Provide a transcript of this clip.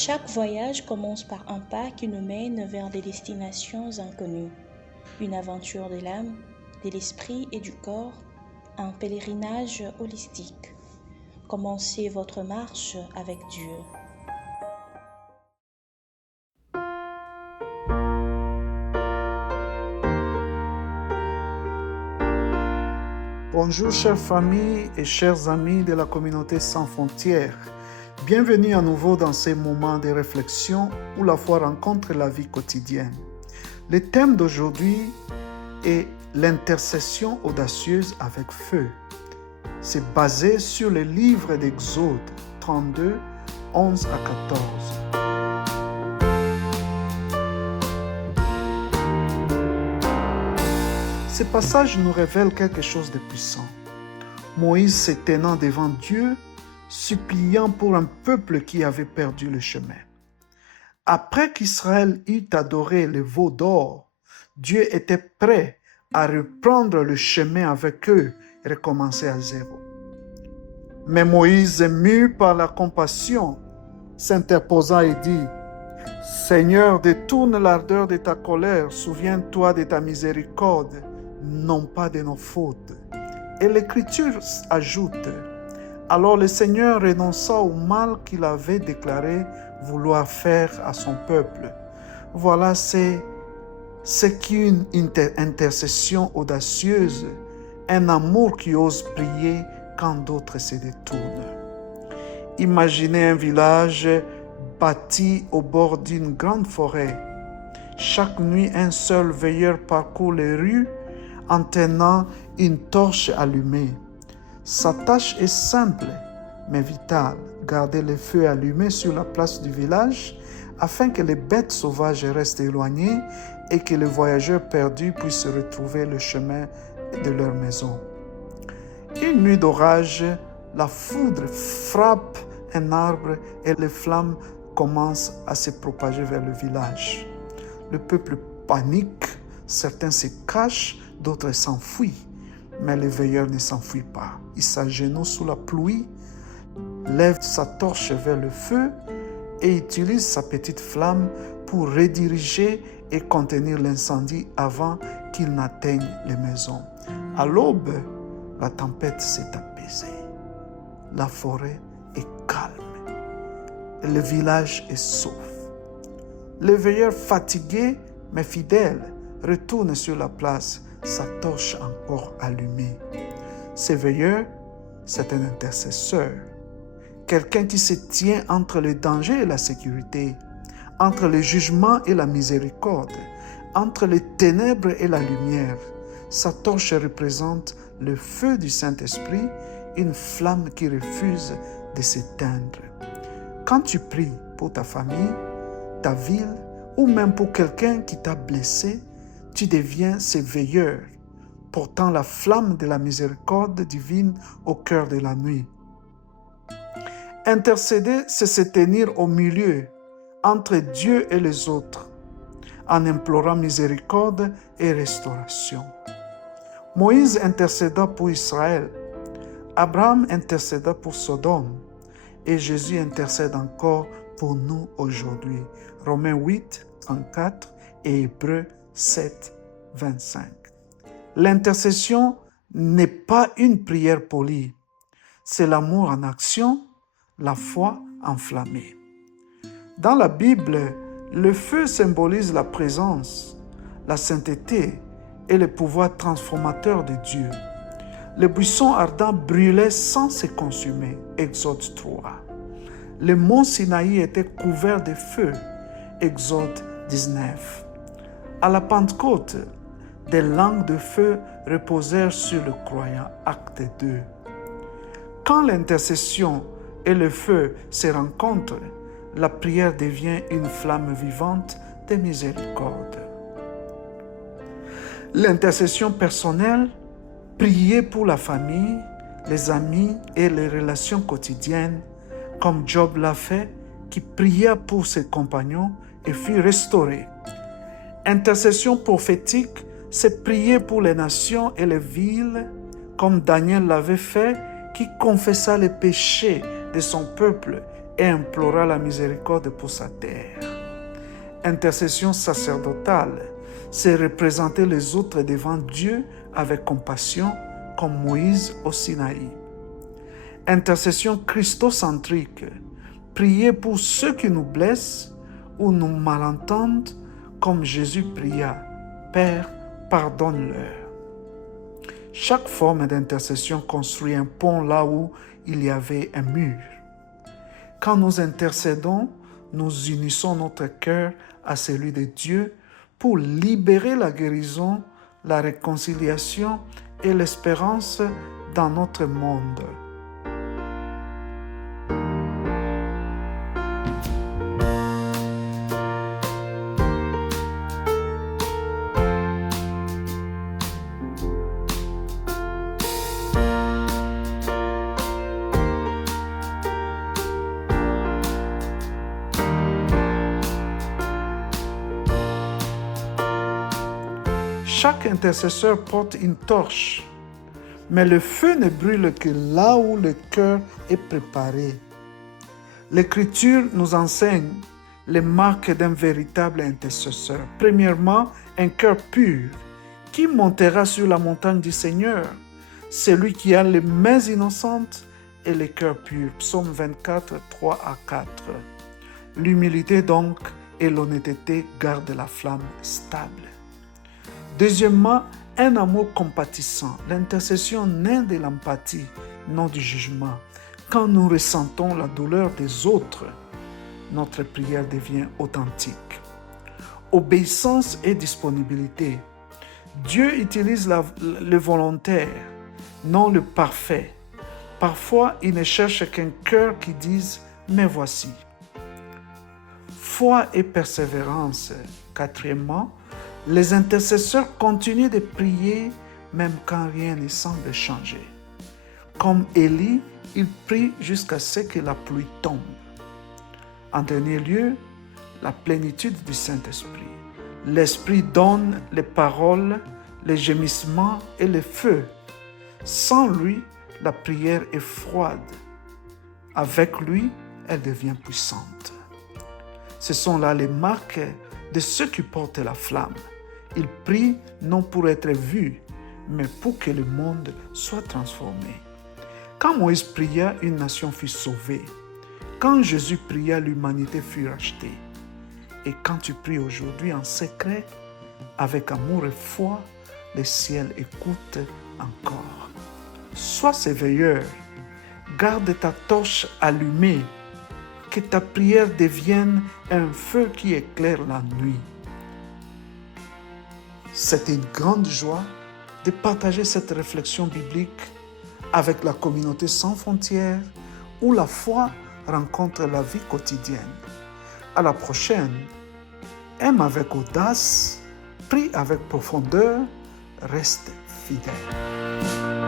Chaque voyage commence par un pas qui nous mène vers des destinations inconnues. Une aventure de l'âme, de l'esprit et du corps, un pèlerinage holistique. Commencez votre marche avec Dieu. Bonjour chères familles et chers amis de la communauté sans frontières. Bienvenue à nouveau dans ces moments de réflexion où la foi rencontre la vie quotidienne. Le thème d'aujourd'hui est l'intercession audacieuse avec feu. C'est basé sur le livre d'Exode 32, 11 à 14. Ce passage nous révèle quelque chose de puissant. Moïse se tenant devant Dieu, suppliant pour un peuple qui avait perdu le chemin. Après qu'Israël eut adoré le veau d'or, Dieu était prêt à reprendre le chemin avec eux et recommencer à zéro. Mais Moïse, ému par la compassion, s'interposa et dit: « Seigneur, détourne l'ardeur de ta colère, souviens-toi de ta miséricorde, non pas de nos fautes. » Et l'Écriture ajoute: « Alors le Seigneur renonça au mal qu'il avait déclaré vouloir faire à son peuple. » Voilà ce qu'est une intercession audacieuse, un amour qui ose prier quand d'autres se détournent. Imaginez un village bâti au bord d'une grande forêt. Chaque nuit, un seul veilleur parcourt les rues en tenant une torche allumée. Sa tâche est simple, mais vitale: garder le feu allumé sur la place du village afin que les bêtes sauvages restent éloignées et que les voyageurs perdus puissent retrouver le chemin de leur maison. Une nuit d'orage, la foudre frappe un arbre et les flammes commencent à se propager vers le village. Le peuple panique, certains se cachent, d'autres s'enfuient. Mais le veilleur ne s'enfuit pas. Il s'agenouille sous la pluie, lève sa torche vers le feu et utilise sa petite flamme pour rediriger et contenir l'incendie avant qu'il n'atteigne les maisons. À l'aube, la tempête s'est apaisée. La forêt est calme et le village est sauf. Le veilleur fatigué mais fidèle retourne sur la place, sa torche encore allumée. Ce veilleur, c'est un intercesseur, quelqu'un qui se tient entre le danger et la sécurité, entre le jugement et la miséricorde, entre les ténèbres et la lumière. Sa torche représente le feu du Saint-Esprit, une flamme qui refuse de s'éteindre. Quand tu pries pour ta famille, ta ville ou même pour quelqu'un qui t'a blessé, tu deviens ce veilleur, portant la flamme de la miséricorde divine au cœur de la nuit. Intercéder, c'est se tenir au milieu, entre Dieu et les autres, en implorant miséricorde et restauration. Moïse intercéda pour Israël, Abraham intercéda pour Sodome, et Jésus intercède encore pour nous aujourd'hui. Romains 8, 34 et Hébreux 7, 25. L'intercession n'est pas une prière polie, c'est l'amour en action, la foi enflammée. Dans la Bible, le feu symbolise la présence, la sainteté et le pouvoir transformateur de Dieu. Le buisson ardent brûlait sans se consumer. Exode 3. Le mont Sinaï était couvert de feu. Exode 19. À la Pentecôte, des langues de feu reposèrent sur le croyant. Acte 2. Quand l'intercession et le feu se rencontrent, la prière devient une flamme vivante de miséricorde. L'intercession personnelle, prier pour la famille, les amis et les relations quotidiennes, comme Job l'a fait, qui pria pour ses compagnons et fut restauré. Intercession prophétique, c'est prier pour les nations et les villes, comme Daniel l'avait fait, qui confessa les péchés de son peuple et implora la miséricorde pour sa terre. Intercession sacerdotale, c'est représenter les autres devant Dieu avec compassion, comme Moïse au Sinaï. Intercession christocentrique, prier pour ceux qui nous blessent ou nous malentendent, comme Jésus pria, « Père, pardonne-leur ». Chaque forme d'intercession construit un pont là où il y avait un mur. Quand nous intercédons, nous unissons notre cœur à celui de Dieu pour libérer la guérison, la réconciliation et l'espérance dans notre monde. Chaque intercesseur porte une torche, mais le feu ne brûle que là où le cœur est préparé. L'Écriture nous enseigne les marques d'un véritable intercesseur. Premièrement, un cœur pur. Qui montera sur la montagne du Seigneur? Celui qui a les mains innocentes et les cœurs purs. Psaume 24, 3 à 4. L'humilité donc et l'honnêteté gardent la flamme stable. Deuxièmement, un amour compatissant. L'intercession naît de l'empathie, non du jugement. Quand nous ressentons la douleur des autres, notre prière devient authentique. Obéissance et disponibilité. Dieu utilise le volontaire, non le parfait. Parfois, il ne cherche qu'un cœur qui dise « mais voici ». Foi et persévérance. Quatrièmement, les intercesseurs continuent de prier même quand rien ne semble changer. Comme Élie, ils prient jusqu'à ce que la pluie tombe. En dernier lieu, la plénitude du Saint-Esprit. L'Esprit donne les paroles, les gémissements et le feu. Sans lui, la prière est froide. Avec lui, elle devient puissante. Ce sont là les marques de ceux qui portent la flamme. Ils prient non pour être vus, mais pour que le monde soit transformé. Quand Moïse pria, une nation fut sauvée. Quand Jésus pria, l'humanité fut rachetée. Et quand tu pries aujourd'hui en secret, avec amour et foi, le ciel écoute encore. Sois ce veilleur, garde ta torche allumée, que ta prière devienne un feu qui éclaire la nuit. C'est une grande joie de partager cette réflexion biblique avec la communauté sans frontières où la foi rencontre la vie quotidienne. À la prochaine, aime avec audace, prie avec profondeur, reste fidèle.